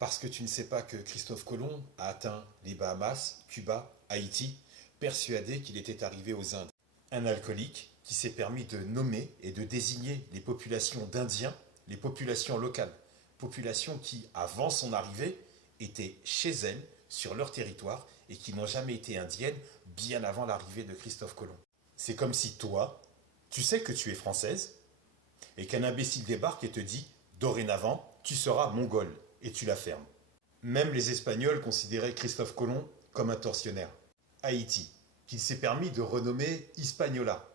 Parce que tu ne sais pas que Christophe Colomb a atteint les Bahamas, Cuba, Haïti, persuadé qu'il était arrivé aux Indes. Un alcoolique qui s'est permis de nommer et de désigner les populations d'Indiens, les populations locales, populations qui, avant son arrivée, étaient chez elles, sur leur territoire, et qui n'ont jamais été indiennes bien avant l'arrivée de Christophe Colomb. C'est comme si toi, tu sais que tu es française, et qu'un imbécile débarque et te dit dorénavant, tu seras mongole, et tu la fermes. Même les Espagnols considéraient Christophe Colomb comme un tortionnaire. Haïti, qu'il s'est permis de renommer Hispaniola,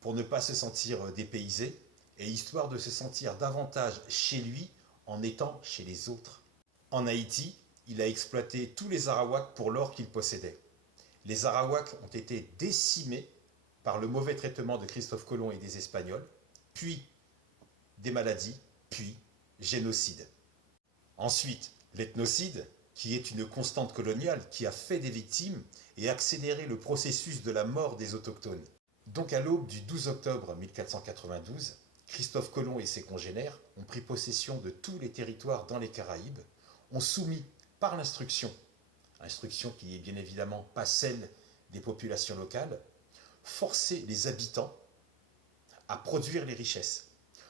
pour ne pas se sentir dépaysé, et histoire de se sentir davantage chez lui en étant chez les autres. En Haïti, il a exploité tous les Arawaks pour l'or qu'ils possédaient. Les Arawaks ont été décimés par le mauvais traitement de Christophe Colomb et des Espagnols, puis des maladies, puis génocide. Ensuite, l'ethnocide, qui est une constante coloniale qui a fait des victimes et accéléré le processus de la mort des autochtones. Donc à l'aube du 12 octobre 1492, Christophe Colomb et ses congénères ont pris possession de tous les territoires dans les Caraïbes, ont soumis par l'instruction qui n'est bien évidemment pas celle des populations locales, forcé les habitants à produire les richesses,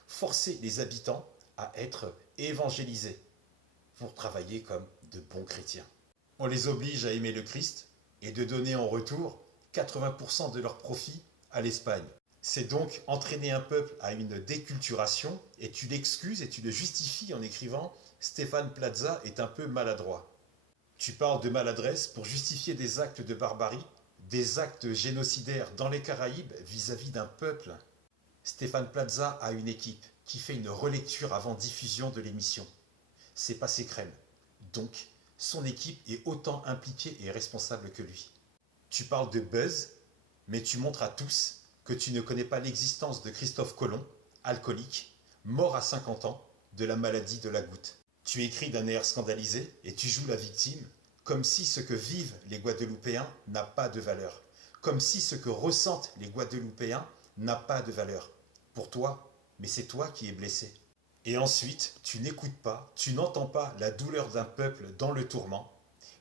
forcer les habitants à être évangélisés pour travailler comme de bons chrétiens. On les oblige à aimer le Christ et de donner en retour 80% de leurs profits à l'Espagne. C'est donc entraîner un peuple à une déculturation et tu l'excuses et tu le justifies en écrivant « Stéphane Plaza est un peu maladroit ». Tu parles de maladresse pour justifier des actes de barbarie, des actes génocidaires dans les Caraïbes vis-à-vis d'un peuple. Stéphane Plaza a une équipe qui fait une relecture avant diffusion de l'émission. C'est passé crème. Donc, son équipe est autant impliquée et responsable que lui. Tu parles de buzz, mais tu montres à tous que tu ne connais pas l'existence de Christophe Colomb, alcoolique, mort à 50 ans de la maladie de la goutte. Tu écris d'un air scandalisé et tu joues la victime, comme si ce que vivent les Guadeloupéens n'a pas de valeur, comme si ce que ressentent les Guadeloupéens n'a pas de valeur. Pour toi, mais c'est toi qui es blessé. Et ensuite, tu n'écoutes pas, tu n'entends pas la douleur d'un peuple dans le tourment,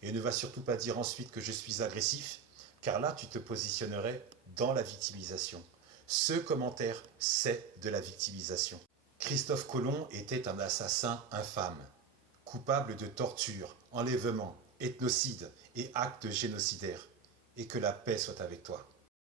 et ne va surtout pas dire ensuite que je suis agressif, car là tu te positionnerais dans la victimisation. Ce commentaire, c'est de la victimisation. Christophe Colomb était un assassin infâme, coupable de torture, enlèvement, ethnocide et actes génocidaires. Et que la paix soit avec toi.